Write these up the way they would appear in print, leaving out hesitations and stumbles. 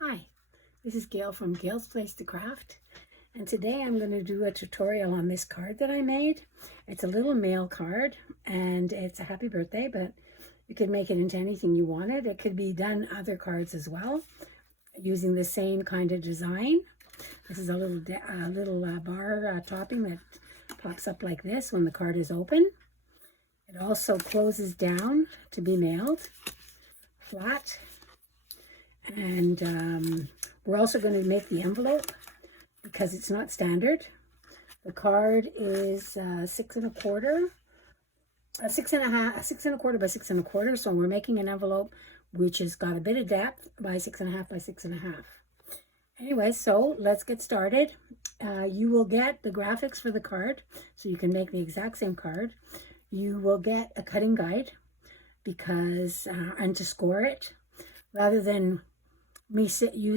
Hi, this is Gail from Gail's Place to Craft, and today I'm going to do a tutorial on this card that I made. It's a little mail card and it's a happy birthday, but you could make it into anything you wanted. It could be done other cards as well using the same kind of design. This is a little bar topping that pops up like this when the card is open. It also closes down to be mailed flat. And we're also going to make the envelope because it's not standard. The card is 6 1/4, 6 1/4 by 6 1/4. So we're making an envelope which has got a bit of depth by 6 1/2 by 6 1/2. Anyway, so let's get started. You will get the graphics for the card, so you can make the exact same card. You will get a cutting guide because and to score it, rather than you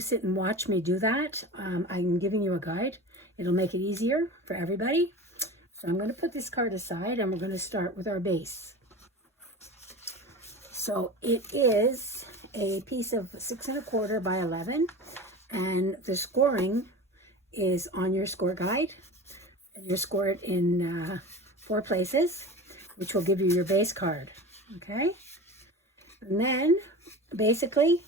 sit and watch me do that. I'm giving you a guide. It'll make it easier for everybody. So I'm going to put this card aside and we're going to start with our base. So it is a piece of 6 1/4 by 11, and the scoring is on your score guide. You score it in 4 places, which will give you your base card. Okay, and then basically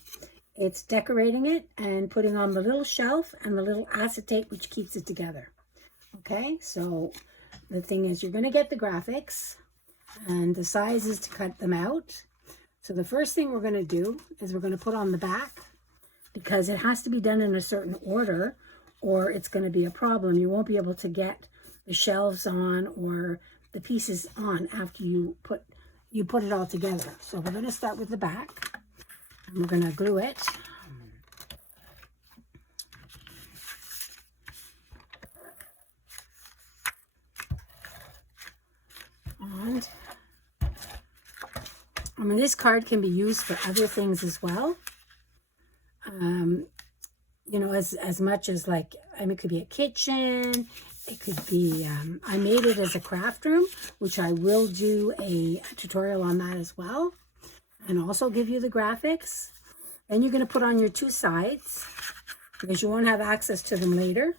it's decorating it and putting on the little shelf and the little acetate which keeps it together. Okay, so the thing is, you're going to get the graphics and the size is to cut them out. So the first thing we're going to do is we're going to put on the back, because it has to be done in a certain order or it's going to be a problem. You won't be able to get the shelves on or the pieces on after you put it all together. So we're going to start with the back. And we're going to glue it. And this card can be used for other things as well. You know, as much as like, it could be a kitchen. It could be, I made it as a craft room, which I will do a tutorial on that as well, and also give you the graphics. Then you're going to put on your 2 sides because you won't have access to them later.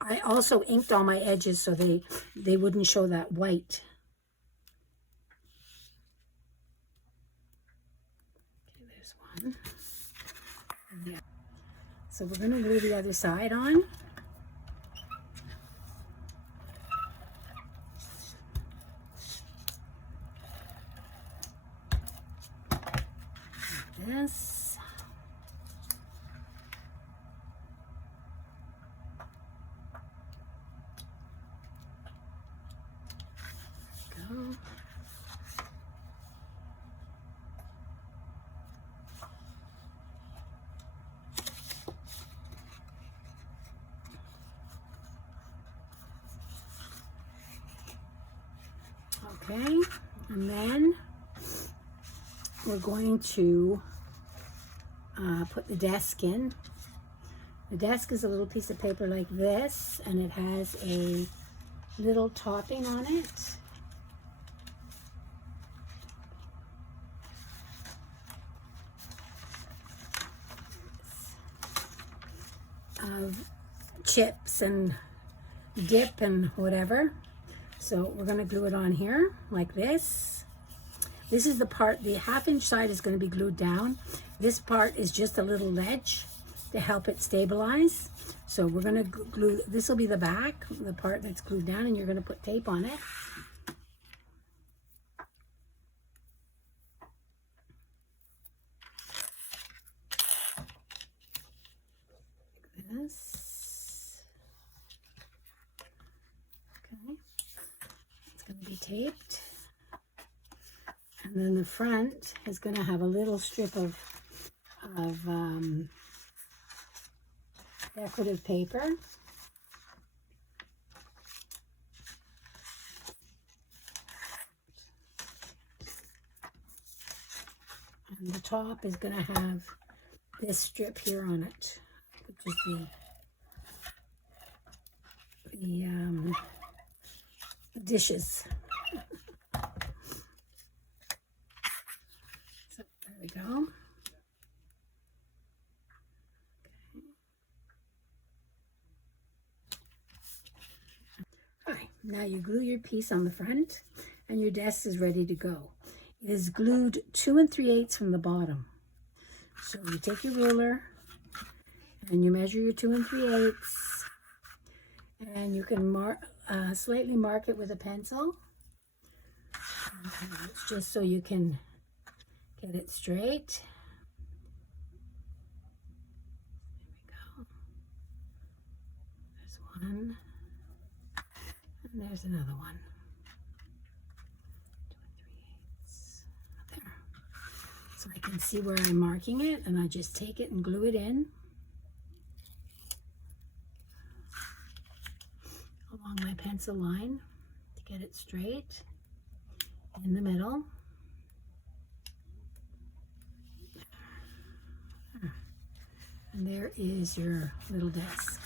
I also inked all my edges so they wouldn't show that white. Okay, there's one. Yeah. So we're going to glue the other side on. Like this. Go. Okay, and then we're going to put the desk in. The desk is a little piece of paper like this, and it has a little topping on it. Of chips and dip and whatever. So we're going to glue it on here like this. This is the part, the 1/2 inch side is going to be glued down. This part is just a little ledge to help it stabilize. So we're going to glue, this will be the back, the part that's glued down, and you're going to put tape on it. Like this. Okay. It's going to be taped. And then the front is going to have a little strip of decorative paper. And the top is going to have this strip here on it, which is the dishes. So there we go. Alright, now you glue your piece on the front and your desk is ready to go. It is glued 2 3/8 from the bottom. So you take your ruler and you measure your 2 3/8, and you can slightly mark it with a pencil. It's just so you can get it straight. There we go. There's one, and there's another one. 2 3/8. There. So I can see where I'm marking it, and I just take it and glue it in along my pencil line to get it straight in the middle. And there is your little desk.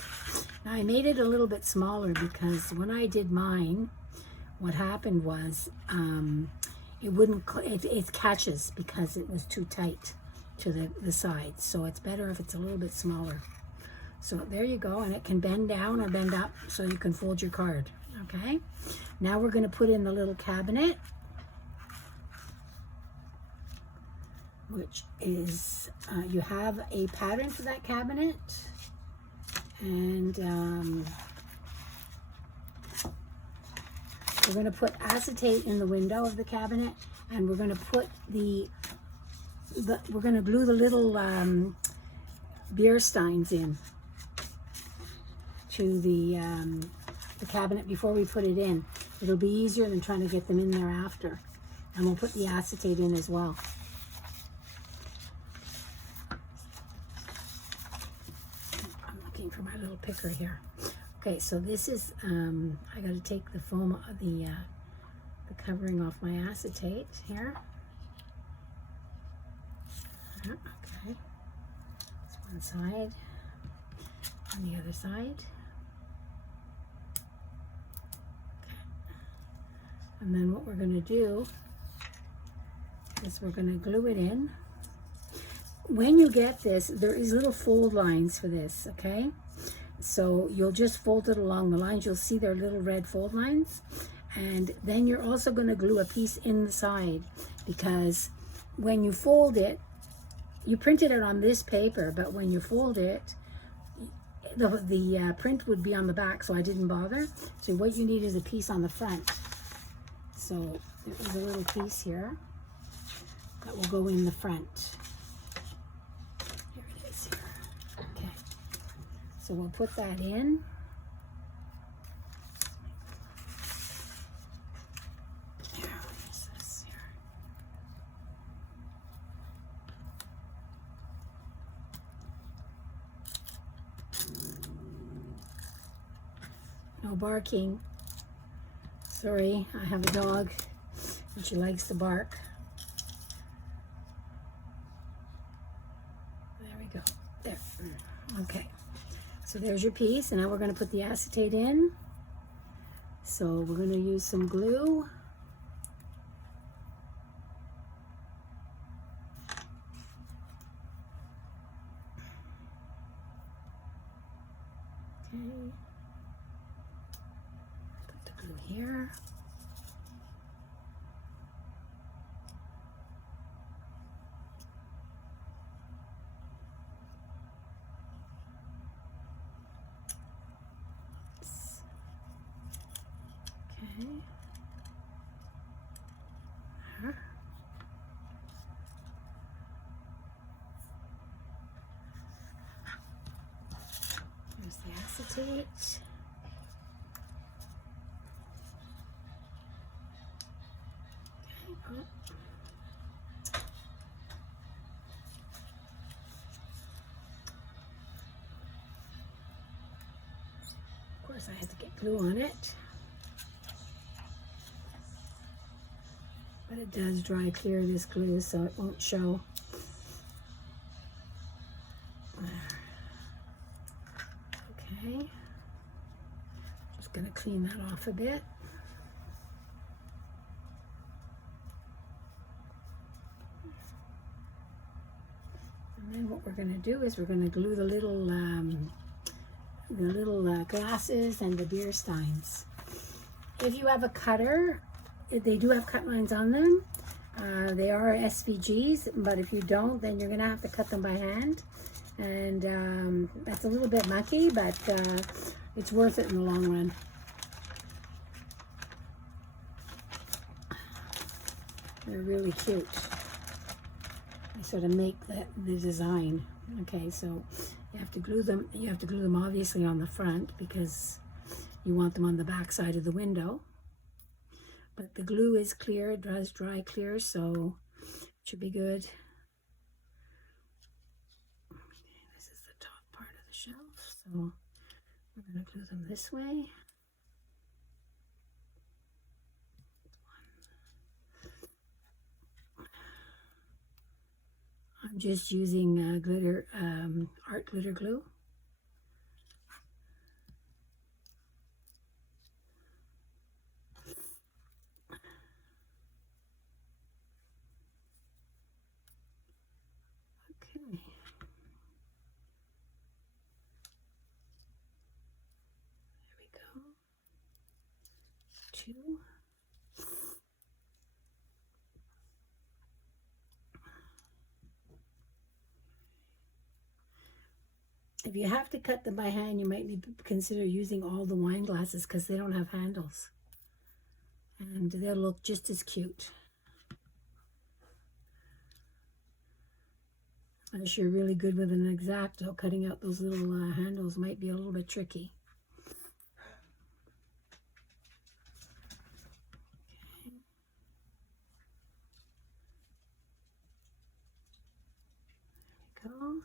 Now I made it a little bit smaller because when I did mine, what happened was it wouldn't, it catches because it was too tight to the sides. So it's better if it's a little bit smaller. So there you go, and it can bend down or bend up so you can fold your card, okay? Now we're gonna put in the little cabinet, which is, you have a pattern for that cabinet, and we're gonna put acetate in the window of the cabinet, and we're gonna put we're gonna glue the little beer steins in to the cabinet before we put it in. It'll be easier than trying to get them in there after. And we'll put the acetate in as well. I'm looking for my little picker here. Okay, so this is, I gotta take the foam, the covering off my acetate here. Okay, that's one side. On the other side. And then what we're going to do is we're going to glue it in. When you get this, there is little fold lines for this, okay? So you'll just fold it along the lines. You'll see there are little red fold lines. And then you're also going to glue a piece in the side, because when you fold it, you printed it on this paper, but when you fold it, the print would be on the back, so I didn't bother. So what you need is a piece on the front. So there's a little piece here that will go in the front. Here it is here. Okay. So we'll put that in. There, what is this here? No barking. Sorry, I have a dog and she likes to bark. There we go. There. Okay. So there's your piece, and now we're going to put the acetate in. So we're going to use some glue. Okay. Put the glue here. Okay. There's the acetate. Of course, I had to get glue on it, but it does dry clear, this glue, so it won't show. Okay, just Just going to clean that off a bit. And then what we're going to do is we're going to glue the little glasses and the beer steins. If you have a cutter, they do have cut lines on them. They are SVGs, but if you don't, then you're going to have to cut them by hand. And that's a little bit mucky, but it's worth it in the long run. They're really cute. They sort of make the design. Okay, so you have to glue them. You have to glue them obviously on the front because you want them on the back side of the window. But the glue is clear, it does dry clear, so it should be good. This is the top part of the shelf, so we're going to glue them this way. I'm just using art glitter glue. Okay. There we go. 2. If you have to cut them by hand, you might consider using all the wine glasses because they don't have handles. And they'll look just as cute. Unless you're really good with an X-Acto, cutting out those little handles might be a little bit tricky. Okay. There we go.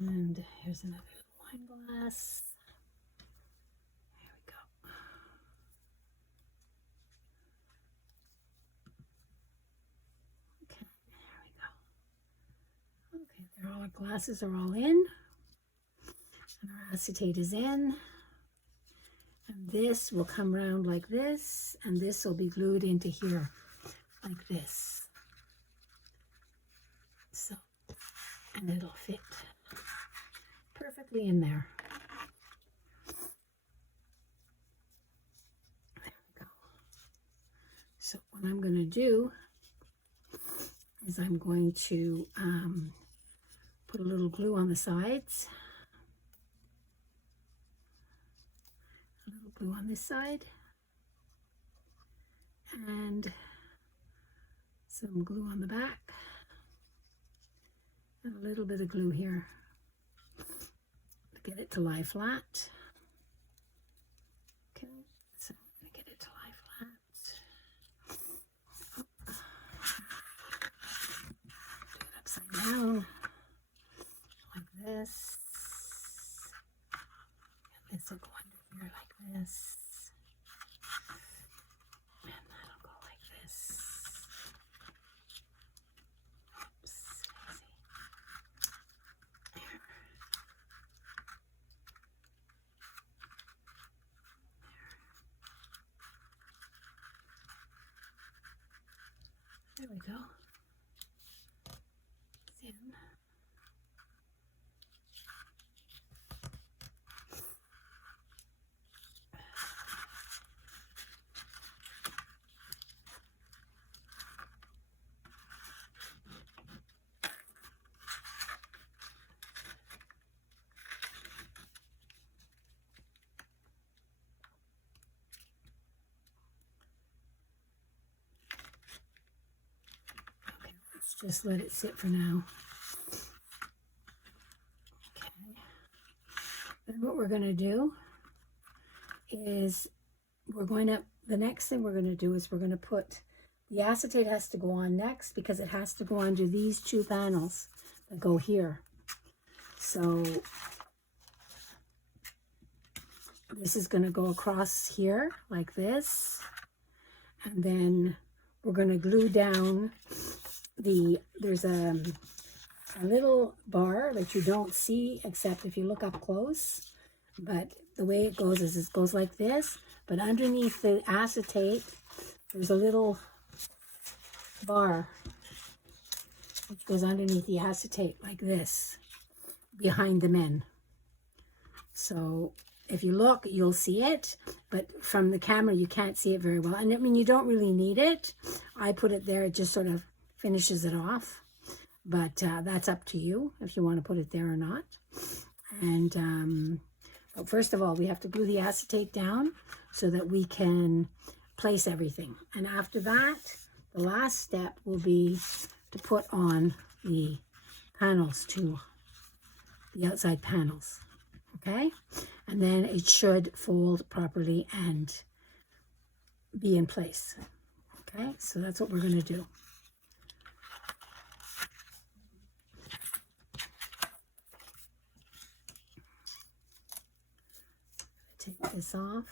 And here's another wine glass. There we go. Okay, there we go. Okay, our glasses are all in. And our acetate is in. And this will come around like this. And this will be glued into here like this. So, and it'll fit perfectly in there. There we go. So what I'm going to do is I'm going to put a little glue on the sides. A little glue on this side. And some glue on the back. And a little bit of glue here. Get it to lie flat. Okay, so I'm going to get it to lie flat. Do it upside down, like this. And this will go under here like this. And that'll go like this. Oops, easy. There we go. It's in. Just let it sit for now. Okay. Then what we're going to do is the next thing we're going to do is we're going to put, the acetate has to go on next because it has to go under these 2 panels that go here. So this is going to go across here like this. And then we're going to glue down there's a little bar that you don't see except if you look up close, But the way it goes is it goes like this, but underneath the acetate, there's a little bar which goes underneath the acetate like this, behind the men. So if you look, you'll see it, but from the camera, you can't see it very well. And I mean, you don't really need it. I put it there, it just sort of finishes it off. But that's up to you if you want to put it there or not. And but first of all, we have to glue the acetate down so that we can place everything. And after that, the last step will be to put on the panels too, the outside panels. Okay, and then it should fold properly and be in place. Okay, so that's what we're going to do. Take this off.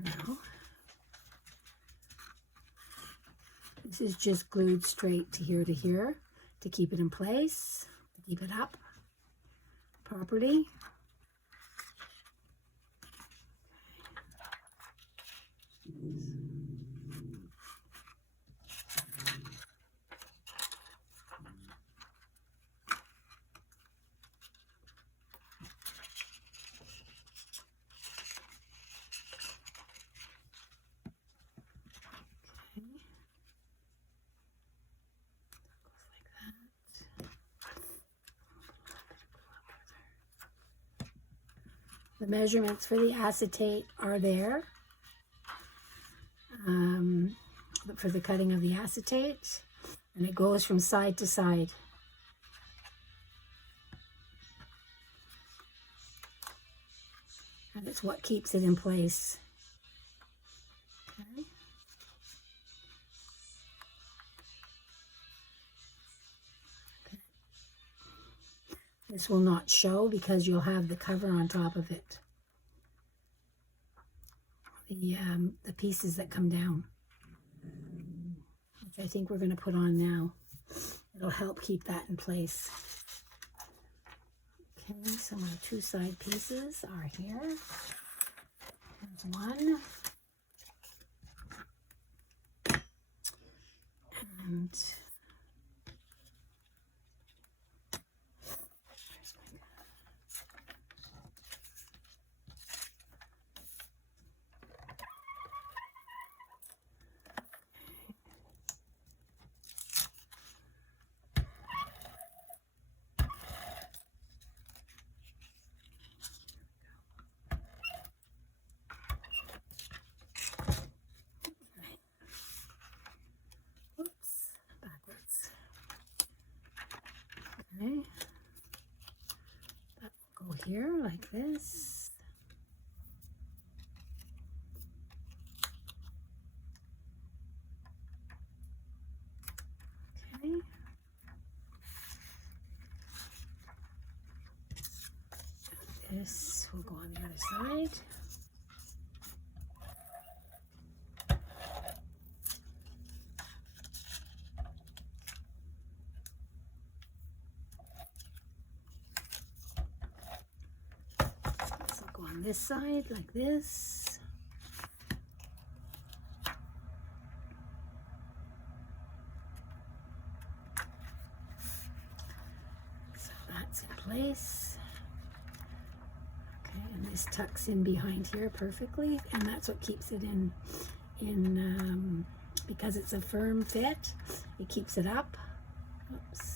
Now, this is just glued straight to here to keep it in place, to keep it up properly. The measurements for the acetate are there, for the cutting of the acetate, and it goes from side to side. And it's what keeps it in place. Okay. This will not show because you'll have the cover on top of it. The pieces that come down, which I think we're going to put on now. It'll help keep that in place. Okay, so my two side pieces are here. There's one. And okay, that will go here like this. Okay. This will go on the other side. This side like this. So that's in place. Okay, and this tucks in behind here perfectly, and that's what keeps it in because it's a firm fit, it keeps it up. Oops.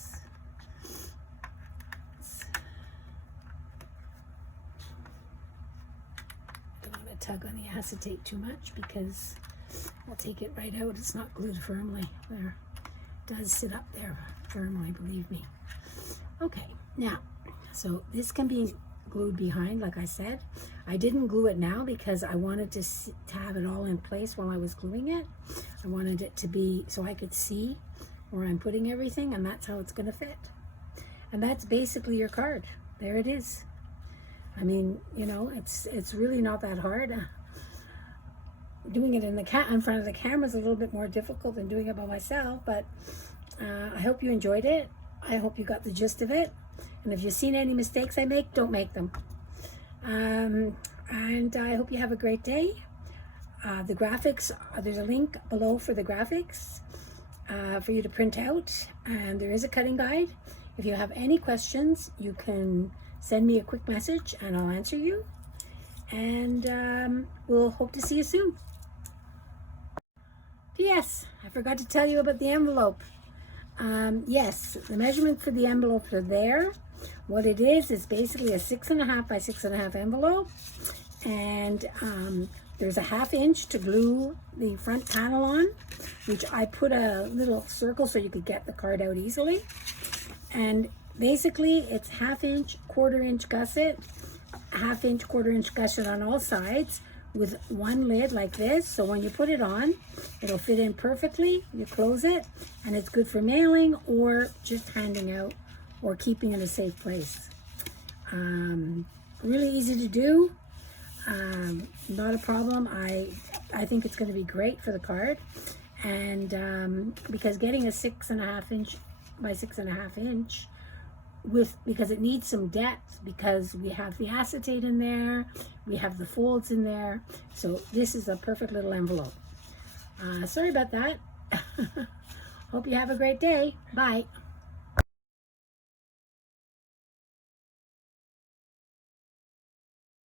Tug on the acetate too much because I'll take it right out. It's not glued firmly there. It does sit up there firmly, believe me. Okay, now, so this can be glued behind, like I said. I didn't glue it now because I wanted to have it all in place while I was gluing it. I wanted it to be so I could see where I'm putting everything, and that's how it's going to fit. And that's basically your card. There it is. I mean, you know, it's really not that hard. Doing it in front of the camera is a little bit more difficult than doing it by myself, but I hope you enjoyed it. I hope you got the gist of it. And if you've seen any mistakes I make, don't make them. And I hope you have a great day. The graphics, there's a link below for the graphics for you to print out. And there is a cutting guide. If you have any questions, you can send me a quick message and I'll answer you. And we'll hope to see you soon. P.S. I forgot to tell you about the envelope. Yes, the measurement for the envelopes are there. What it is basically a 6.5 by 6.5 envelope, and there's a 1/2 inch to glue the front panel on, which I put a little circle so you could get the card out easily. And basically it's 1/2 inch, 1/4 inch gusset, 1/2 inch, 1/4 inch gusset on all sides, with one lid like this, so when you put it on, it'll fit in perfectly. You close it, and it's good for mailing or just handing out or keeping in a safe place. Really easy to do, not a problem. I think it's going to be great for the card, and because getting a 6.5 inch by 6.5 inch because it needs some depth, because we have the acetate in there, we have the folds in there, so this is a perfect little envelope. Sorry about that. Hope you have a great day. Bye.